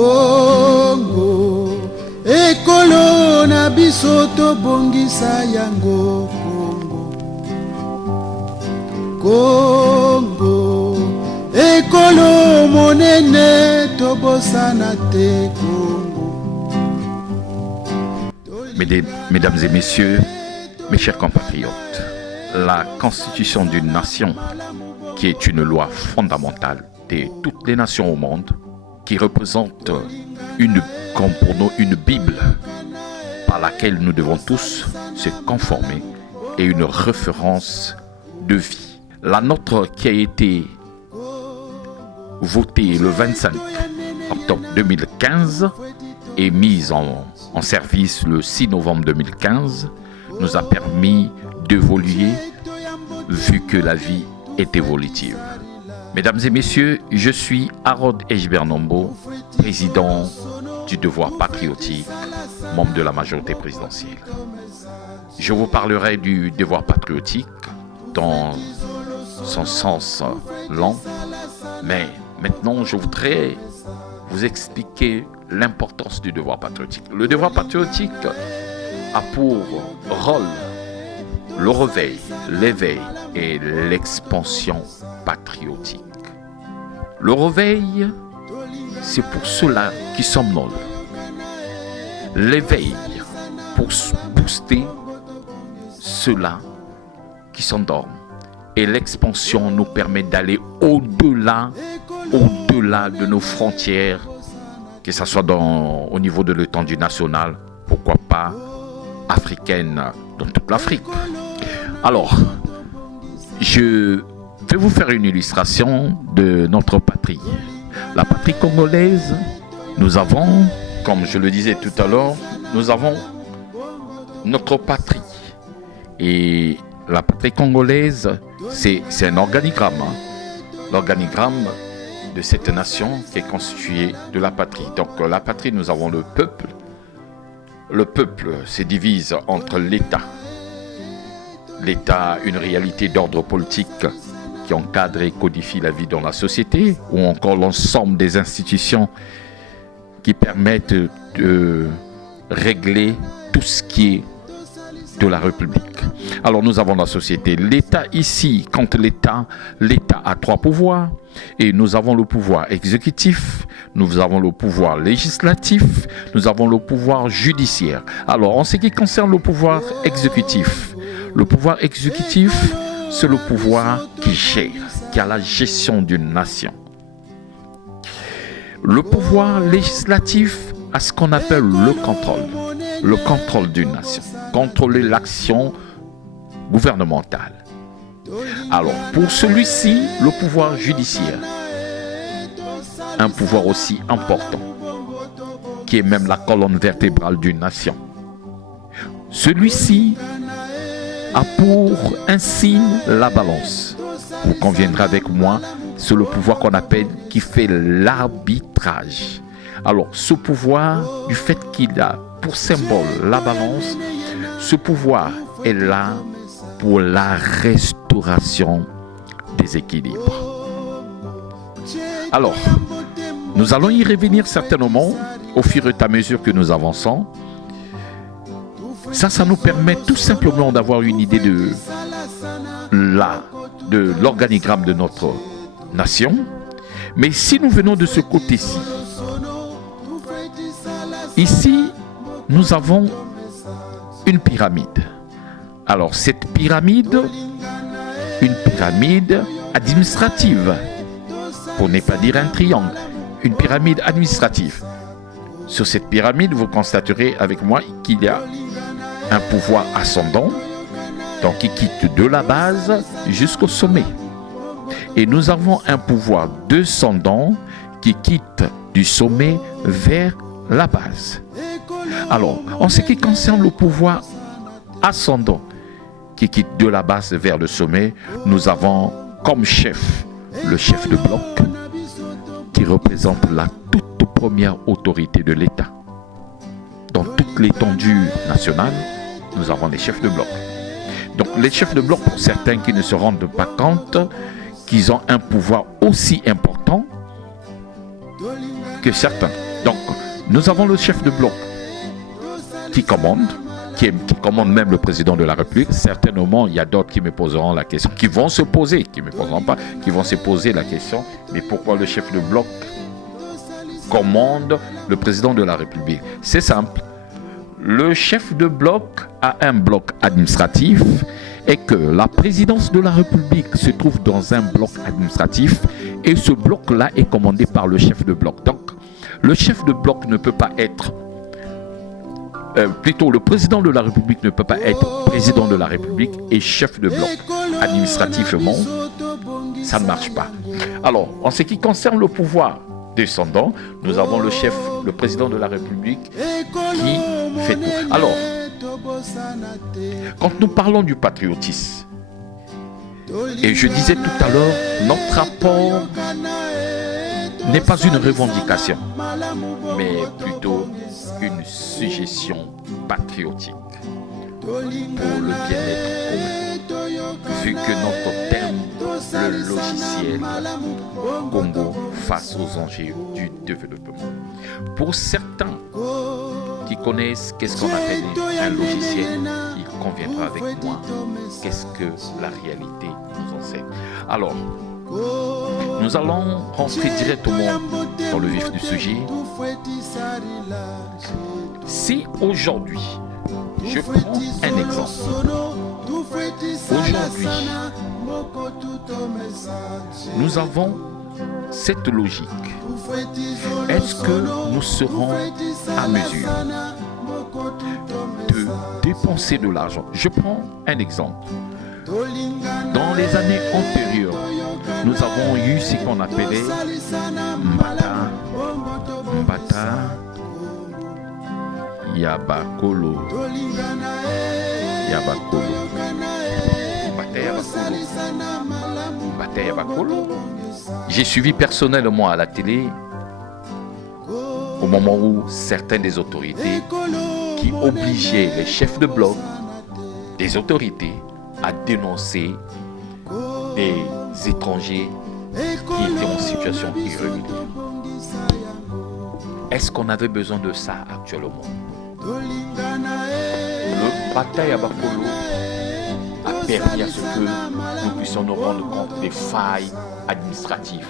Congo, ekolo na biso tobongisa yango. Congo, ekolo monene tobosana te Congo. Mesdames et messieurs, mes chers compatriotes, la constitution d'une nation, qui est une loi fondamentale de toutes les nations au monde, qui représente comme pour nous une Bible par laquelle nous devons tous se conformer, et une référence de vie. La nôtre qui a été votée le 25 octobre 2015 et mise en service le 6 novembre 2015 nous a permis d'évoluer vu que la vie est évolutive. Mesdames et messieurs, je suis Harold Ejbert Nombo, président du Devoir patriotique, membre de la majorité présidentielle. Je vous parlerai du devoir patriotique dans son sens lent, mais maintenant je voudrais vous expliquer l'importance du devoir patriotique. Le devoir patriotique a pour rôle le réveil, l'éveil et l'expansion patriotique. Le réveil, c'est pour ceux-là qui somnolent. L'éveil, pour booster ceux-là qui s'endorment. Et l'expansion nous permet d'aller au-delà de nos frontières, que ce soit au niveau de l'étendue nationale, pourquoi pas africaine, dans toute l'Afrique. Alors, je vais vous faire une illustration de notre patrie. La patrie congolaise, nous avons, comme je le disais tout à l'heure, nous avons notre patrie. Et la patrie congolaise, c'est un organigramme. L'organigramme de cette nation qui est constituée de la patrie. Donc la patrie, nous avons le peuple. Le peuple se divise entre l'État. L'État, une réalité d'ordre politique qui encadre et codifie la vie dans la société, ou encore l'ensemble des institutions qui permettent de régler tout ce qui est de la République. Alors nous avons la société. L'État ici, quand l'État a trois pouvoirs, et nous avons le pouvoir exécutif, nous avons le pouvoir législatif, nous avons le pouvoir judiciaire. Alors en ce qui concerne le pouvoir exécutif, c'est le pouvoir qui gère, qui a la gestion d'une nation. Le pouvoir législatif a ce qu'on appelle le contrôle d'une nation, contrôler l'action gouvernementale. Alors, pour celui-ci, le pouvoir judiciaire, un pouvoir aussi important, qui est même la colonne vertébrale d'une nation. Celui-ci a pour insigne la balance. Vous conviendrez avec moi, c'est le pouvoir qu'on appelle, qui fait l'arbitrage. Alors, ce pouvoir, du fait qu'il a pour symbole la balance, ce pouvoir est là pour la restauration des équilibres. Alors, nous allons y revenir certainement au fur et à mesure que nous avançons. Ça nous permet tout simplement d'avoir une idée de l'organigramme de notre nation. Mais si nous venons de ce côté-ci, ici, nous avons une pyramide. Alors, cette pyramide, une pyramide administrative, pour ne pas dire un triangle, une pyramide administrative. Sur cette pyramide, vous constaterez avec moi qu'il y a un pouvoir ascendant, donc qui quitte de la base jusqu'au sommet. Et nous avons un pouvoir descendant qui quitte du sommet vers la base. Alors, en ce qui concerne le pouvoir ascendant, qui quitte de la base vers le sommet, nous avons comme chef le chef de bloc qui représente la toute première autorité de l'État. Dans toute l'étendue nationale, nous avons des chefs de bloc. Donc les chefs de bloc, pour certains qui ne se rendent pas compte qu'ils ont un pouvoir aussi important que certains. Donc, nous avons le chef de bloc qui commande, qui commande même le président de la République. Certainement, il y a d'autres qui me poseront la question, qui vont se poser, qui ne me poseront pas, qui vont se poser la question, mais pourquoi le chef de bloc commande le président de la République? C'est simple. Le chef de bloc a un bloc administratif et que la présidence de la République se trouve dans un bloc administratif et ce bloc-là est commandé par le chef de bloc. Donc, le chef de bloc ne peut pas être, plutôt le président de la République ne peut pas être président de la République et chef de bloc. Administrativement, ça ne marche pas. Alors, en ce qui concerne le pouvoir descendant, nous avons le président de la République qui fait tout. Alors, quand nous parlons du patriotisme, et je disais tout à l'heure, notre rapport n'est pas une revendication, mais plutôt une suggestion patriotique pour le bien-être commun, vu que notre terme, le logiciel Congo face aux enjeux du développement. Pour certains qui connaissent qu'est-ce qu'on appelle un logiciel, il conviendra avec moi qu'est-ce que la réalité nous enseigne. Alors, nous allons rentrer directement dans le vif du sujet. Si aujourd'hui, je prends un exemple, aujourd'hui, nous avons cette logique. Est-ce que nous serons à mesure de dépenser de l'argent? Je prends un exemple. Dans les années antérieures, nous avons eu ce qu'on appelait Mbata, Yabakolo. J'ai suivi personnellement à la télé au moment où certaines des autorités qui obligeaient les chefs de bloc des autorités à dénoncer des étrangers qui étaient en situation irrégulière. Est-ce qu'on avait besoin de ça actuellement? Le bataille à Bakolo a permis à ce que nous puissions nous rendre compte des failles administratives.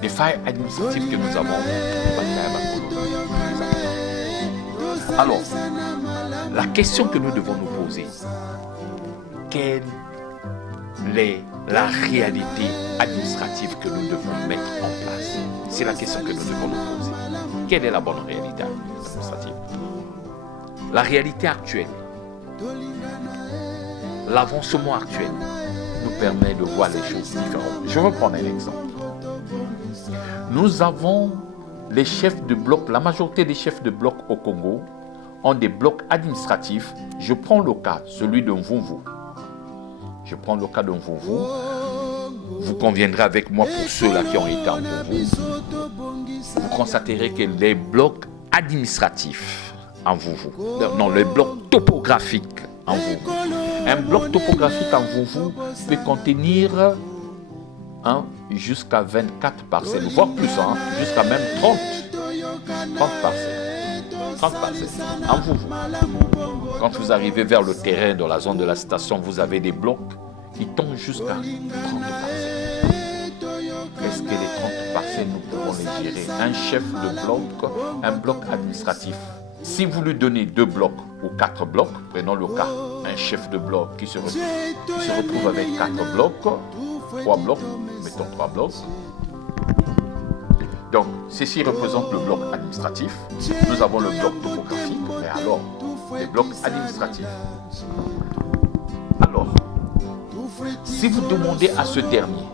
Des failles administratives que nous avons au bataille à Bakolo. Alors, la question que nous devons nous poser, quelle est la réalité administrative que nous devons mettre en place? C'est la question que nous devons nous poser. Quelle est la bonne réalité administrative? La réalité actuelle, l'avancement actuel nous permet de voir les choses différentes. Je vais prendre un exemple. Nous avons les chefs de bloc, la majorité des chefs de bloc au Congo ont des blocs administratifs. Je prends le cas, celui de Mvumvu. Je prends le cas de Mvumvu. Vous conviendrez avec moi pour ceux-là qui ont été en Mvumvu. Vous constaterez que les blocs administratifs en Mvumvu, non, les blocs topographiques en Mvumvu. Un bloc topographique en Mvumvu peut contenir jusqu'à 24 parcelles, voire plus, jusqu'à même 30 parcelles. 30 parcelles en Mvumvu. Quand vous arrivez vers le terrain, dans la zone de la station, vous avez des blocs qui tombent jusqu'à 30 parcelles. Est-ce que les 30 parcelles, nous pouvons les gérer? Un chef de bloc, un bloc administratif. Si vous lui donnez 2 blocs ou 4 blocs, prenons le cas, un chef de bloc qui se retrouve avec 4 blocs, 3 blocs, mettons 3 blocs. Donc, ceci représente le bloc administratif. Nous avons le bloc topographique, mais alors, les blocs administratifs. Alors, si vous demandez à ce dernier,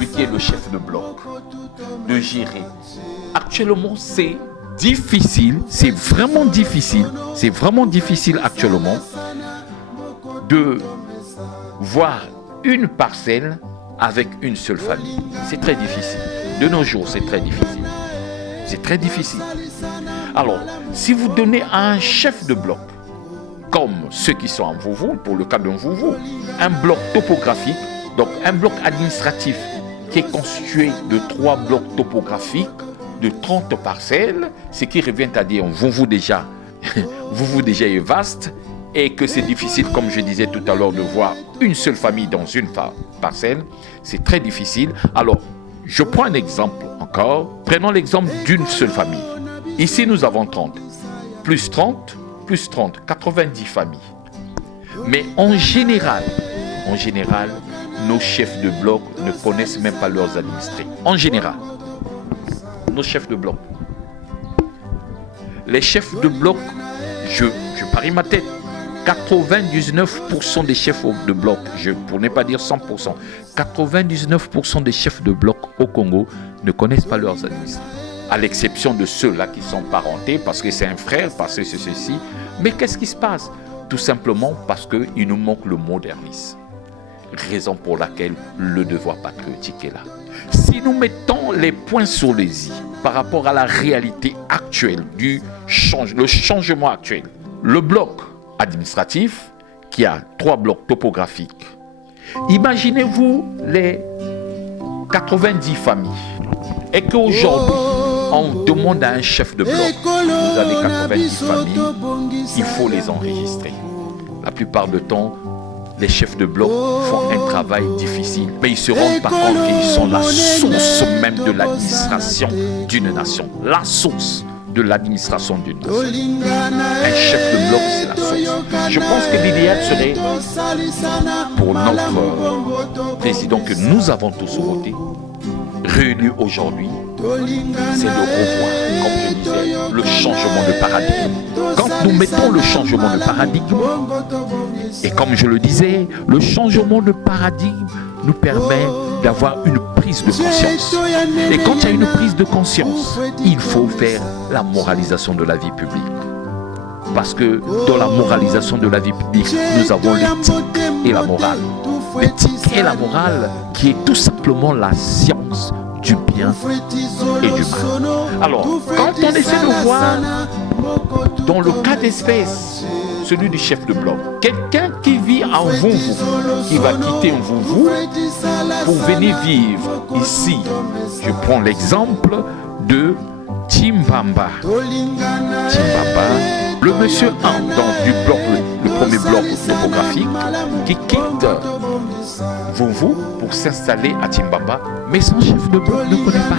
lui qui est le chef de bloc, de gérer, actuellement c'est difficile, c'est vraiment difficile actuellement de voir une parcelle avec une seule famille. C'est très difficile. De nos jours, c'est très difficile. C'est très difficile. Alors, si vous donnez à un chef de bloc, comme ceux qui sont en Mvumvu, pour le cas de Mvumvu, un bloc topographique, donc un bloc administratif qui est constitué de 3 blocs topographiques, de 30 parcelles, ce qui revient à dire vous déjà est vaste et que c'est difficile, comme je disais tout à l'heure, de voir une seule famille dans une parcelle. C'est très difficile. Alors, je prends un exemple encore. Prenons l'exemple d'une seule famille. Ici, nous avons 30. Plus 30, 90 familles. Mais en général, nos chefs de bloc ne connaissent même pas leurs administrés. En général, nos chefs de bloc. Les chefs de bloc, je parie ma tête, 99% des chefs de bloc, pour ne pas dire 100%, 99% des chefs de bloc au Congo ne connaissent pas leurs administrés. À l'exception de ceux-là qui sont parentés, parce que c'est un frère, parce que c'est ceci. Mais qu'est-ce qui se passe? Tout simplement parce qu'il nous manque le modernisme. Raison pour laquelle le devoir patriotique est là. Si nous mettons les points sur les i par rapport à la réalité actuelle, le changement actuel, le bloc administratif qui a 3 blocs topographiques. Imaginez-vous les 90 familles et qu'aujourd'hui, on demande à un chef de bloc, vous avez 90 familles, il faut les enregistrer. La plupart du temps, les chefs de bloc font un travail difficile, mais ils ne se rendent pas compte qu'ils sont la source même de l'administration d'une nation. La source de l'administration d'une nation. Un chef de bloc, c'est la source. Je pense que l'idéal serait, pour notre président que nous avons tous voté, réélu aujourd'hui, c'est de revoir, comme je disais, le changement de paradigme. Quand nous mettons le changement de paradigme, et comme je le disais, le changement de paradigme nous permet d'avoir une prise de conscience. Et quand il y a une prise de conscience, il faut faire la moralisation de la vie publique. Parce que dans la moralisation de la vie publique, nous avons l'éthique et la morale. L'éthique et la morale qui est tout simplement la science du bien et du mal. Alors, quand on essaie de voir, dans le cas d'espèce, celui du chef de bloc, quelqu'un qui vit en Mvumvu, qui va quitter Mvumvu pour venir vivre ici. Je prends l'exemple de Timbamba. Le monsieur 1 du bloc, le premier bloc topographique, qui quitte Mvumvu pour s'installer à Timbamba, mais son chef de bloc ne connaît pas.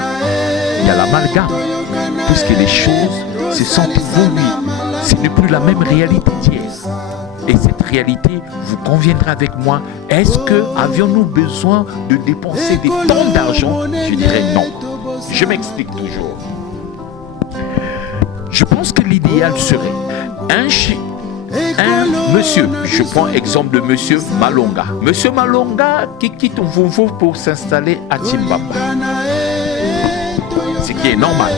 Il y a l'amalgame, puisque les choses se sont évoluées. Ce n'est plus la même réalité d'hier. Et cette réalité, vous conviendrez avec moi, est-ce que avions-nous besoin de dépenser des tonnes d'argent? Je dirais non. Je m'explique toujours. Je pense que l'idéal serait un monsieur, je prends l'exemple de monsieur Malonga. Monsieur Malonga qui quitte Mvumvu pour s'installer à Timbamba. Ce qui est normal.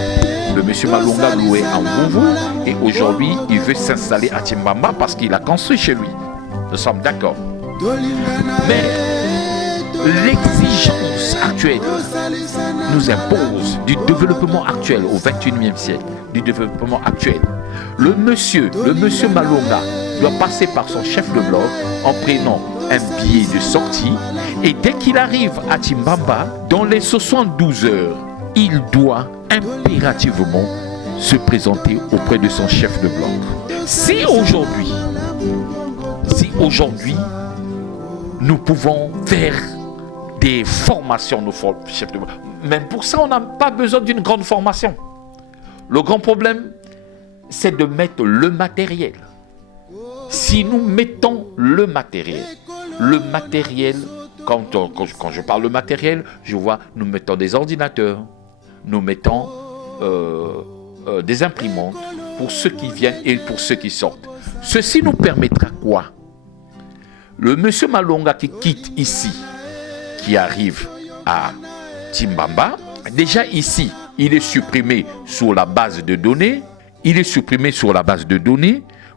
Le monsieur Malonga louait en Mvumvu et aujourd'hui il veut s'installer à Timbamba parce qu'il a construit chez lui. Nous sommes d'accord. Mais l'exigence actuelle nous impose du développement actuel au XXIe siècle, du développement actuel. Le monsieur Malonga doit passer par son chef de bloc en prenant un billet de sortie et dès qu'il arrive à Timbamba, dans les 72 heures, il doit impérativement se présenter auprès de son chef de bloc. Si aujourd'hui, nous pouvons faire des formations, nos chefs de bloc, même pour ça, on n'a pas besoin d'une grande formation. Le grand problème, c'est de mettre le matériel. Si nous mettons le matériel, quand je parle de matériel, je vois, nous mettons des ordinateurs, nous mettons des imprimantes pour ceux qui viennent et pour ceux qui sortent. Ceci nous permettra quoi? Le monsieur Malonga qui quitte ici, qui arrive à Timbamba, déjà ici, il est supprimé sur la base de données,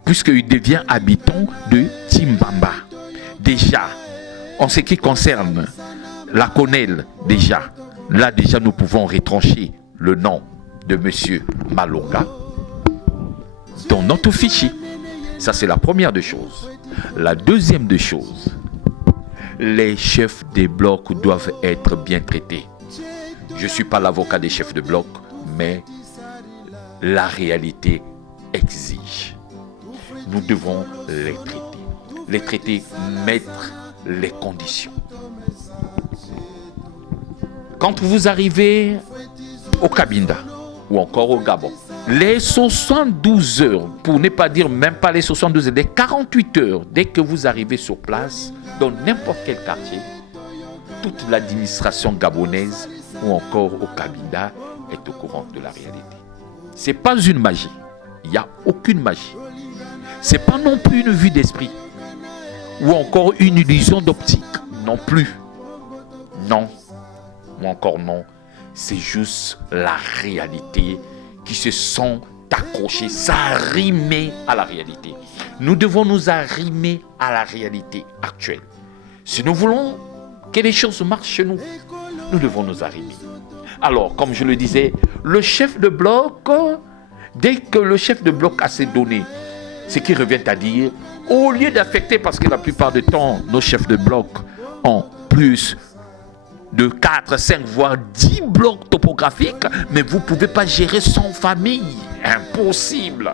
puisqu'il devient habitant de Timbamba. Déjà, en ce qui concerne la CONEL, là déjà nous pouvons retrancher le nom de monsieur Malonga dans notre fichier. Ça, c'est la première des choses. La deuxième des choses, les chefs des blocs doivent être bien traités. Je ne suis pas l'avocat des chefs de bloc, mais la réalité exige. Nous devons les traiter. Les traiter, mettre les conditions. Quand vous arrivez au Cabinda ou encore au Gabon, les 72 heures, pour ne pas dire même pas les 72 heures, les 48 heures, dès que vous arrivez sur place, dans n'importe quel quartier, toute l'administration gabonaise ou encore au Cabinda est au courant de la réalité. Ce n'est pas une magie. Il n'y a aucune magie. Ce n'est pas non plus une vue d'esprit ou encore une illusion d'optique. Non plus. Non. Ou encore non. C'est juste la réalité qui se sont accrochés, s'arrimer à la réalité. Nous devons nous arrimer à la réalité actuelle. Si nous voulons que les choses marchent chez nous, nous devons nous arrimer. Alors, comme je le disais, le chef de bloc, dès que le chef de bloc a ses données, ce qui revient à dire, au lieu d'affecter, parce que la plupart du temps, nos chefs de bloc ont plus de 4, 5, voire 10 blocs topographiques, mais vous ne pouvez pas gérer 100 familles. Impossible.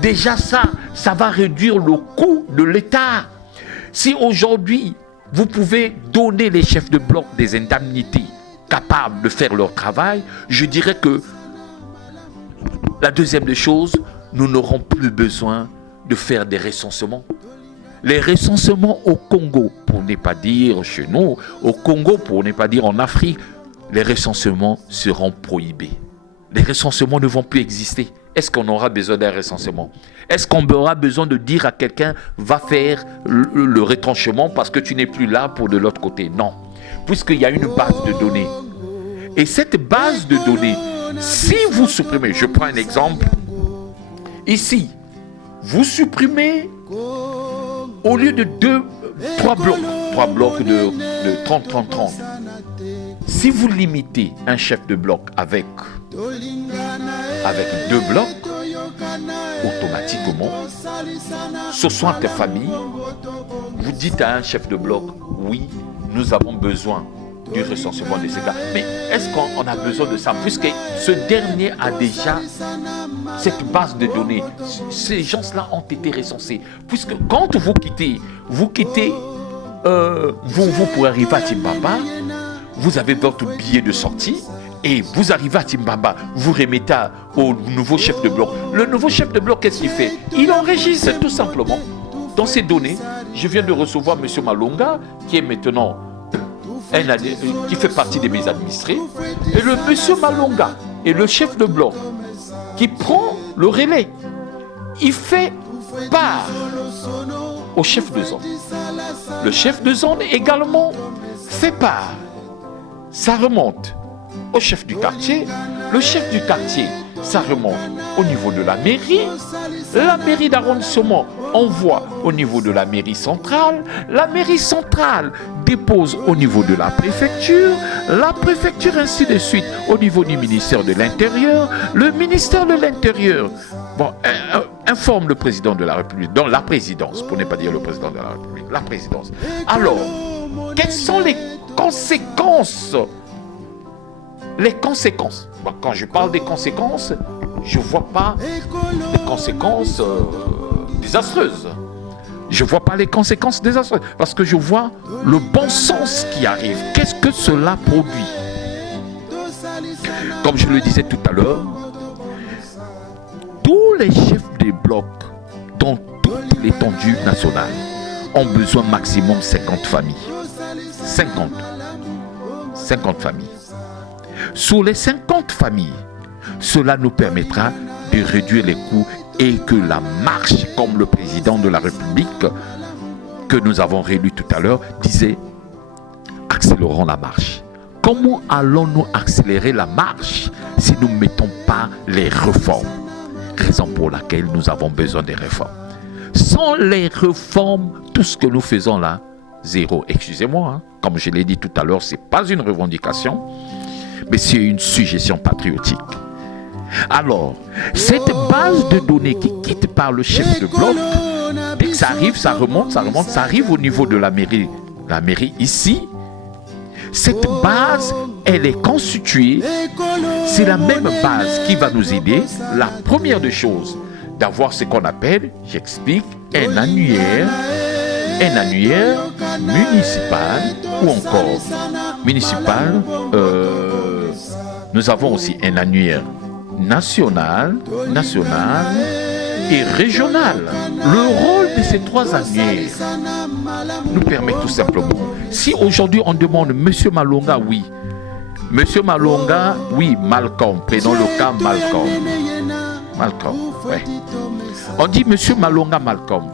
Déjà ça va réduire le coût de l'État. Si aujourd'hui, vous pouvez donner les chefs de bloc des indemnités capables de faire leur travail, je dirais que la deuxième des choses, nous n'aurons plus besoin de faire des recensements. Les recensements au Congo, pour ne pas dire chez nous, au Congo, pour ne pas dire en Afrique, les recensements seront prohibés. Les recensements ne vont plus exister. Est-ce qu'on aura besoin d'un recensement? Est-ce qu'on aura besoin de dire à quelqu'un va faire le retranchement parce que tu n'es plus là pour de l'autre côté? Non. Puisqu'il y a une base de données. Et cette base de données, si vous supprimez, je prends un exemple, ici, vous supprimez au lieu de 3 blocs de 30. Si vous limitez un chef de bloc avec 2 blocs, automatiquement, 60 familles, vous dites à un chef de bloc, oui, nous avons besoin du recensement de ces gars. Mais est-ce qu'on a besoin de ça? Puisque ce dernier a déjà cette base de données. Ces gens-là ont été recensés. Puisque quand vous quittez, vous pour arriver à Timbamba, vous avez votre billet de sortie et vous arrivez à Timbamba, vous remettez au nouveau chef de bloc. Le nouveau chef de bloc, qu'est-ce qu'il fait? Il enregistre tout simplement dans ces données. Je viens de recevoir M. Malonga, qui est maintenant qui fait partie de mes administrés. Et le M. Malonga est le chef de bloc qui prend le relais. Il fait part au chef de zone. Le chef de zone également fait part. Ça remonte au chef du quartier. Le chef du quartier, ça remonte au niveau de la mairie. La mairie d'arrondissement envoie au niveau de la mairie centrale. La mairie centrale dépose au niveau de la préfecture. La préfecture, ainsi de suite, au niveau du ministère de l'Intérieur. Le ministère de l'Intérieur informe le président de la République, dans la présidence, pour ne pas dire le président de la République, la présidence. Alors, quelles sont les conséquences? Les conséquences. Quand je parle des conséquences, je ne vois pas les conséquences désastreuses. Je ne vois pas les conséquences désastreuses. Parce que je vois le bon sens qui arrive. Qu'est-ce que cela produit? Comme je le disais tout à l'heure, tous les chefs des blocs dans toute l'étendue nationale ont besoin maximum 50 familles. 50 familles. Sur les 50 familles, cela nous permettra de réduire les coûts et que la marche, comme le président de la République que nous avons réélu tout à l'heure disait, accélérons la marche. Comment allons-nous accélérer la marche si nous ne mettons pas les réformes? Raison pour laquelle nous avons besoin des réformes. Sans les réformes, tout ce que nous faisons là, zéro. Excusez-moi, comme je l'ai dit tout à l'heure, ce n'est pas une revendication, mais c'est une suggestion patriotique. Alors, cette base de données qui quitte par le chef de bloc, dès que ça arrive, ça remonte, ça arrive au niveau de la mairie ici. Cette base, elle est constituée, c'est la même base qui va nous aider. La première des choses, d'avoir ce qu'on appelle, j'explique, un annuaire municipal ou encore municipal. Nous avons aussi un annuaire national et régional. Le rôle de ces trois annuaires nous permet tout simplement. Si aujourd'hui on demande Monsieur Malonga, oui. Monsieur Malonga, oui, Malcolm. Prenons le cas Malcolm. Ouais. On dit Monsieur Malonga Malcolm.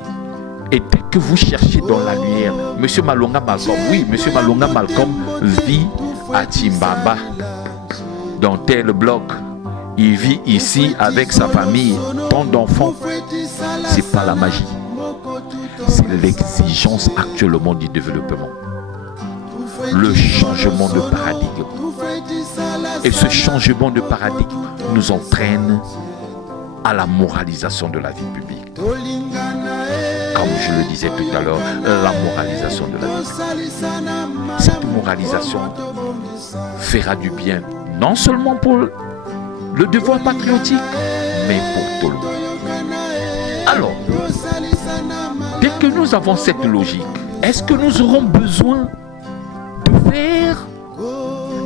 Et dès que vous cherchez dans l'annuaire, Monsieur Malonga Malcolm, oui, Monsieur Malonga Malcolm vit à Timbamba, dans tel bloc. Il vit ici avec sa famille, tant d'enfants. C'est pas la magie. C'est l'exigence actuellement du développement. Le changement de paradigme. Et ce changement de paradigme nous entraîne à la moralisation de la vie publique. Comme je le disais tout à l'heure, la moralisation de la vie publique. Cette moralisation fera du bien, non seulement pour le devoir patriotique, mais pour tout le monde. Alors, dès que nous avons cette logique, est-ce que nous aurons besoin de faire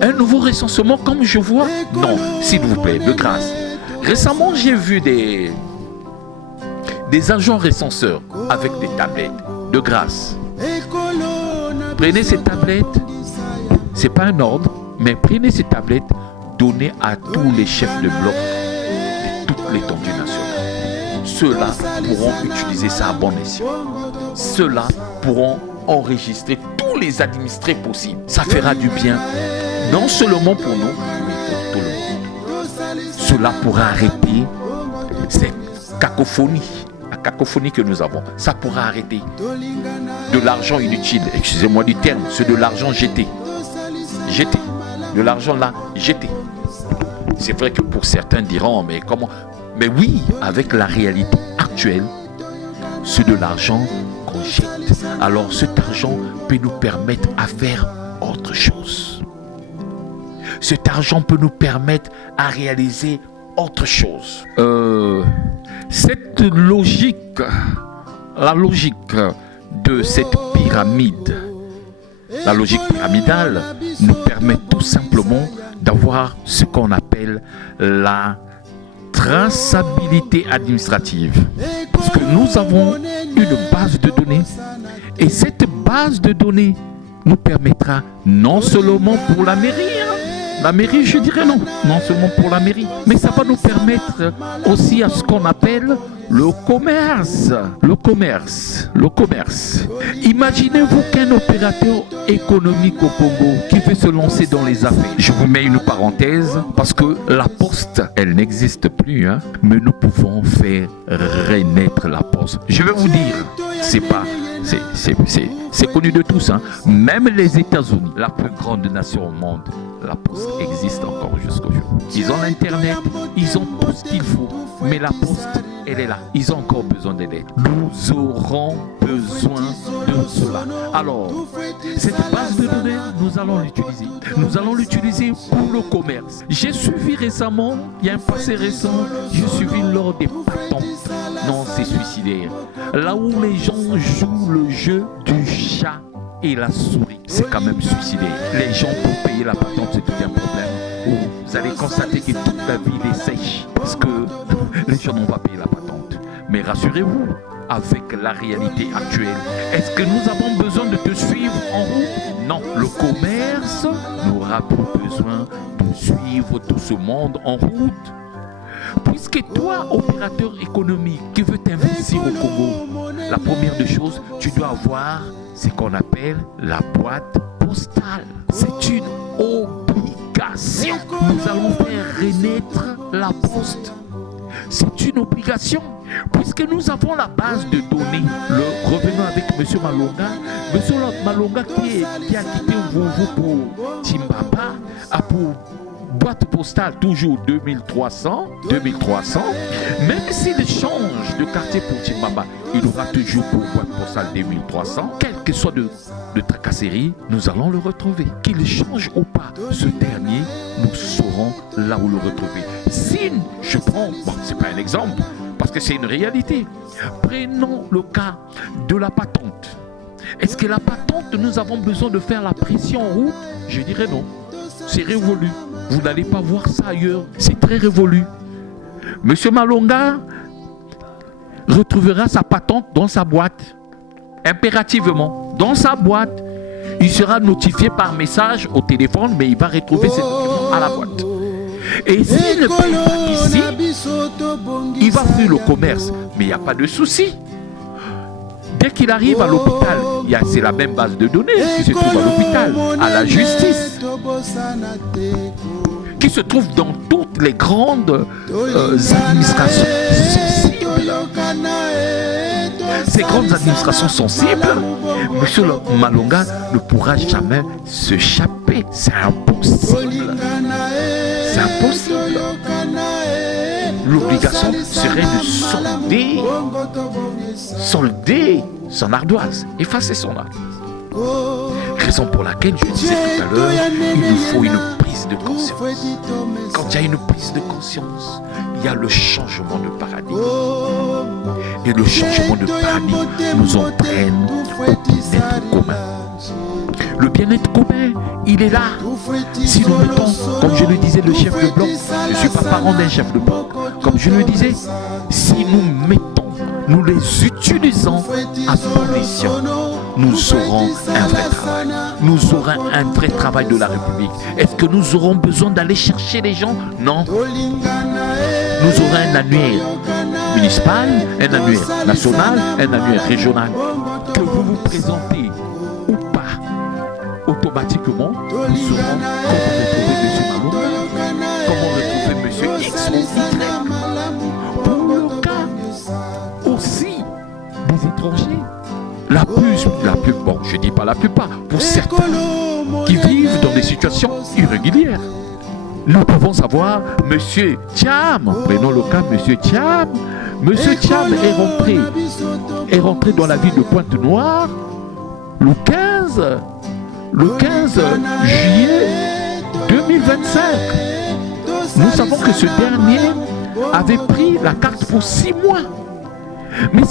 un nouveau recensement comme je vois? Non, s'il vous plaît, de grâce. Récemment, j'ai vu des agents recenseurs avec des tablettes, de grâce. Prenez ces tablettes, c'est pas un ordre, mais prenez ces tablettes, donnez à tous les chefs de bloc de toute l'étendue nationale. Ceux-là pourront utiliser ça à bon escient. Ceux-là pourront enregistrer tous les administrés possibles. Ça fera du bien, non seulement pour nous, mais pour tout le monde. Cela pourra arrêter cette cacophonie, la cacophonie que nous avons. Ça pourra arrêter de l'argent inutile, excusez-moi du terme, c'est de l'argent jeté. Jeté. De l'argent là, jeté. C'est vrai que pour certains diront, mais comment? Mais oui, avec la réalité actuelle, c'est de l'argent qu'on jette. Alors cet argent peut nous permettre à faire autre chose. Cet argent peut nous permettre à réaliser autre chose. Cette logique, la logique de cette pyramide, la logique pyramidale nous permet tout simplement d'avoir ce qu'on appelle la traçabilité administrative. Parce que nous avons une base de données et cette base de données nous permettra non seulement pour la mairie, je dirais non seulement pour la mairie, mais ça va nous permettre aussi à ce qu'on appelle le commerce. Imaginez-vous qu'un opérateur économique au Congo qui veut se lancer dans les affaires. Je vous mets une parenthèse parce que la poste, elle n'existe plus, mais nous pouvons faire renaître la poste. Je vais vous dire, c'est connu de tous, Même les États-Unis, la plus grande nation au monde, la poste existe encore jusqu'au jour. Ils ont l'internet, ils ont tout ce qu'il faut, mais la poste, elle est là. Ils ont encore besoin de l'aide. Nous aurons besoin de cela. Alors, cette base de données, nous allons l'utiliser. Nous allons l'utiliser pour le commerce. J'ai suivi récemment, il y a un passé récent, j'ai suivi lors des patents. Non, c'est suicidaire. Là où les gens jouent le jeu du chat et la souris, c'est quand même suicidaire. Les gens, pour payer la patente, c'est tout un problème. Vous allez constater que toute la ville est sèche parce que les gens n'ont pas payé la patente. Mais rassurez-vous, avec la réalité actuelle, est-ce que nous avons besoin de te suivre en route? Non. Le commerce n'aura plus besoin de suivre tout ce monde en route. Puisque toi, opérateur économique qui veut t'investir au Congo, la première des choses, tu dois avoir ce qu'on appelle la boîte postale. C'est une obligation. Nous allons faire renaître la poste. C'est une obligation. Puisque nous avons la base de données, revenons avec M. Malonga. M. Malonga qui a quitté Vovo pour Timbamba, pour boîte postale toujours 2300, même s'il change de quartier pour Timbamba, il aura toujours pour boîte postale 2300, quel que soit de tracasserie, nous allons le retrouver. Qu'il change ou pas ce dernier, nous saurons là où le retrouver. Si je prends, bon, c'est pas un exemple, parce que c'est une réalité. Prenons le cas de la patente. Est-ce que la patente, nous avons besoin de faire la pression en route? Je dirais non. C'est révolu. Vous n'allez pas voir ça ailleurs. C'est très révolu. Monsieur Malonga retrouvera sa patente dans sa boîte. Impérativement. Dans sa boîte. Il sera notifié par message au téléphone, mais il va retrouver ses documents à la boîte. Et s'il ne paye pas ici, il va faire le commerce. Mais il n'y a pas de souci. Dès qu'il arrive à l'hôpital, c'est la même base de données qui se trouve à l'hôpital, à la justice, qui se trouve dans toutes les grandes administrations sensibles. Ces grandes administrations sensibles, monsieur Malonga ne pourra jamais s'échapper. C'est impossible. C'est impossible. L'obligation serait de solder son ardoise, effacer son ardoise. Raison pour laquelle je disais tout à l'heure, il nous faut une prise de conscience. Quand il y a une prise de conscience, il y a le changement de paradigme. Et le changement de paradigme nous entraîne au bien-être commun. Le bien-être commun, il est là. Si nous mettons, comme je le disais, le chef de bloc, je ne suis pas parent d'un chef de bloc. Comme je le disais, si nous mettons, nous les utilisons à bon escient, nous aurons un vrai travail. Nous aurons un vrai travail de la République. Est-ce que nous aurons besoin d'aller chercher les gens? Non. Nous aurons un annuaire municipal, un annuaire national, un annuaire régional. Que vous vous présentez ou pas, automatiquement, nous saurons comment retrouver M. Malonga, comment retrouver M. X ou Y. Pour le cas aussi des étrangers, bon, je ne dis pas la plupart, pour certains qui vivent dans des situations irrégulières. Nous pouvons savoir, Monsieur Thiam, prenons le cas Monsieur Thiam. Monsieur Thiam est rentré dans la ville de Pointe-Noire le 15 juillet 2025. Nous savons que ce dernier avait pris la carte pour 6 mois. Mais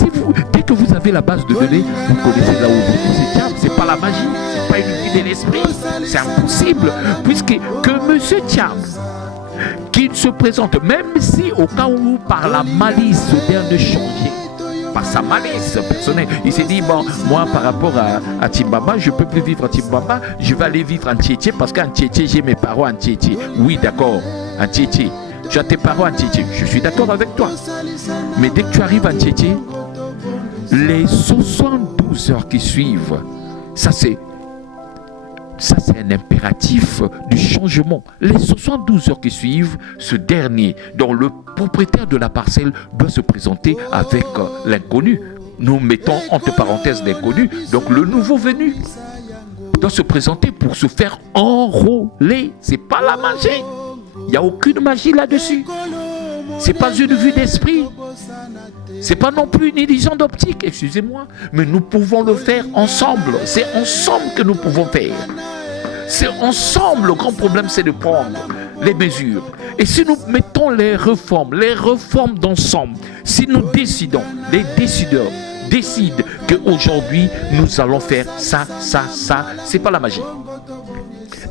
dès que vous avez la base de données, vous connaissez là où vous êtes Thiam, c'est pas la magie, c'est pas une vie de l'esprit, c'est impossible, puisque que Monsieur Thiam, qu'il se présente, même si au cas où par la malice ce dernier changé, par sa malice personnelle, il s'est dit, bon, moi par rapport à Timbamba, je ne peux plus vivre à Timbamba, je vais aller vivre en Tietie, parce qu'en Tietie, j'ai mes parents en Tietie. Oui, d'accord, en Tietie. Tu as tes parents en Tietie, je suis d'accord avec toi. Mais dès que tu arrives en Tietie, les 72 heures qui suivent, ça c'est un impératif du changement. Les 72 heures qui suivent, ce dernier, dont le propriétaire de la parcelle doit se présenter avec l'inconnu. Nous mettons entre parenthèses l'inconnu, donc le nouveau venu doit se présenter pour se faire enrôler. C'est pas la magie. Il n'y a aucune magie là-dessus. C'est pas une vue d'esprit. C'est pas non plus une illusion d'optique, excusez-moi. Mais nous pouvons le faire ensemble. C'est ensemble que nous pouvons faire. C'est ensemble. Le grand problème, c'est de prendre les mesures. Et si nous mettons les réformes d'ensemble, si nous décidons, les décideurs décident qu'aujourd'hui, nous allons faire ça, c'est pas la magie.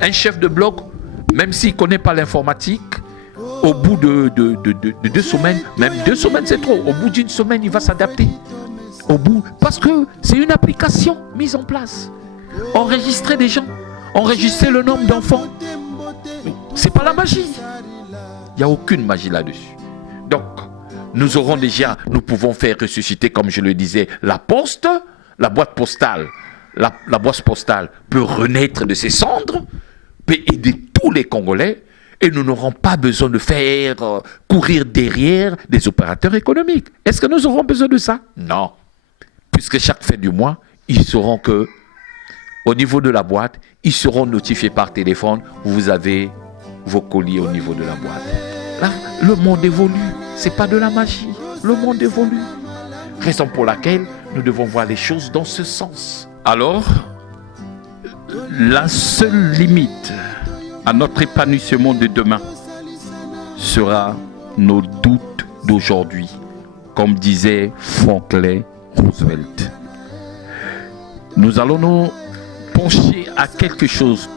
Un chef de bloc, même s'il ne connaît pas l'informatique, au bout de 2 semaines, même 2 semaines c'est trop, au bout d'une semaine il va s'adapter. Parce que c'est une application mise en place. Enregistrer des gens, enregistrer le nombre d'enfants, c'est pas la magie. Il n'y a aucune magie là-dessus. Donc, nous pouvons faire ressusciter, comme je le disais, la poste, la boîte postale. La boîte postale peut renaître de ses cendres, peut aider tous les Congolais, et nous n'aurons pas besoin de faire courir derrière des opérateurs économiques. Est-ce que nous aurons besoin de ça? Non. Puisque chaque fin du mois, ils sauront que, au niveau de la boîte, ils seront notifiés par téléphone, vous avez vos colliers au niveau de la boîte. Là, le monde évolue. C'est pas de la magie. Le monde évolue. Raison pour laquelle nous devons voir les choses dans ce sens. Alors, la seule limite à notre épanouissement de demain sera nos doutes d'aujourd'hui, comme disait Franklin Roosevelt. Nous allons nous pencher à quelque chose.